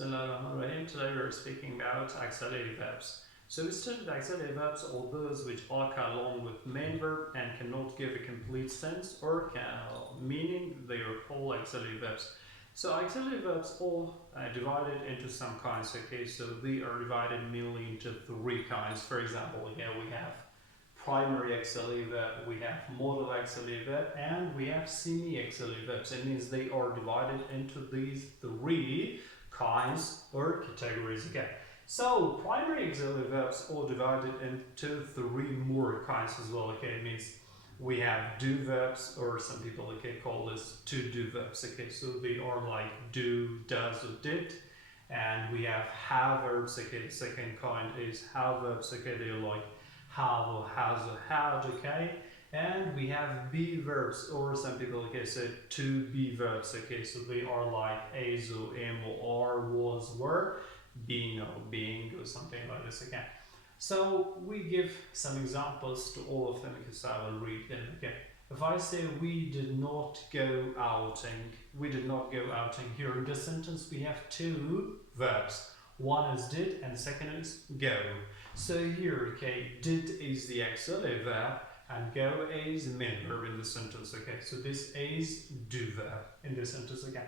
Bismillahirrahmanirrahim. Today we're speaking about auxiliary verbs. So we studied auxiliary verbs are those which occur along with main verb and cannot give a complete sense or meaning. They are called auxiliary verbs. So auxiliary verbs are divided into some kinds. Okay, so they are divided mainly into three kinds. For example, here we have primary auxiliary verb, we have modal auxiliary verb, and we have semi-auxiliary verbs. It means they are divided into these three kinds or categories again. So primary auxiliary verbs are divided into three more kinds as well. Okay, it means we have do verbs, or some people call this to do verbs. Okay, so they are like do, does, or did. And we have have verbs. Okay, the second kind is have verbs. Okay, they're like have or has or had. Okay, and we have be verbs, or some people say to be verbs. Okay, so they are like is or am or are, was, were, being or being, or something like this again. So we give some examples to all of them because I will read them. Okay, if I say we did not go outing, here in this sentence we have two verbs. One is did and the second is go. So here, okay, did is the auxiliary verb and go is the main verb in the sentence. Okay, so this is do verb in this sentence again.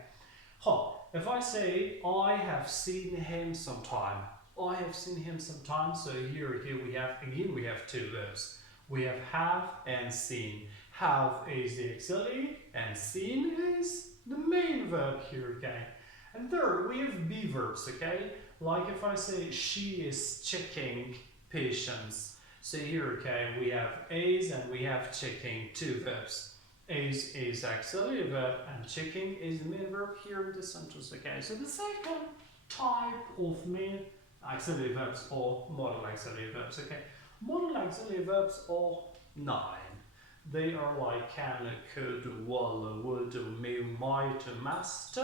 If I say I have seen him sometime, so here we have two verbs. We have and seen. Have is the auxiliary and seen is the main verb here, okay? And third, we have be verbs, okay? Like if I say she is checking patients. So here, okay, we have is and we have checking, two verbs. Is auxiliary verb and checking is the main verb here in the sentence, okay? So the second type of main auxiliary verbs or modal auxiliary verbs, okay? Modal auxiliary verbs are 9. They are like can, could, will, would, may, might, must,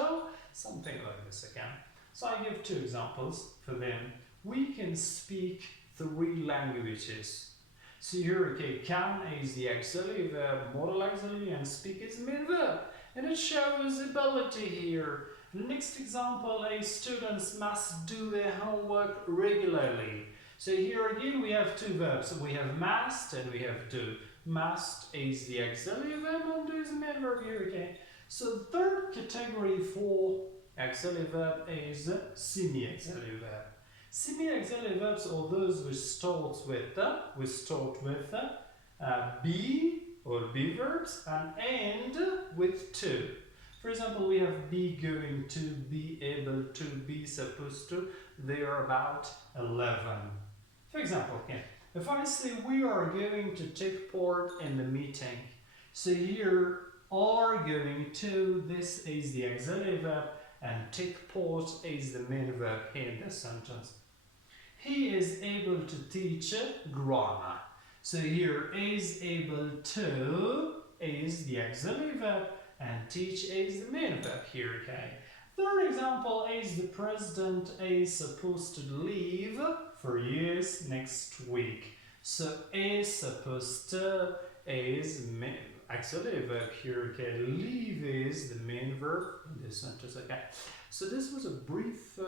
something like this again. So I give two examples for them. We can speak 3 languages. So here, okay, can is the auxiliary verb, modal auxiliary, and speak is the main verb. And it shows ability here. Next example, students must do their homework regularly. So here again we have two verbs. We have must and we have do. Must is the auxiliary verb and do is the main verb here, okay? So the third category for auxiliary verb is semi-auxiliary verb. Semi-auxiliary verbs are those which start with be or be verbs and end with to. For example, we have be going to, be able to, be supposed to. They are about 11. For example, okay, if I say we are going to take part in the meeting, so here are going to, this is the auxiliary verb, and take part is the main verb here in this sentence. He is able to teach grammar. So here is able to is the auxiliary verb and teach is the main verb here, okay? Third example is the president is supposed to leave for US next week. So is supposed to is auxiliary verb here, okay? Leave is the main verb in this sentence, okay? So this was a brief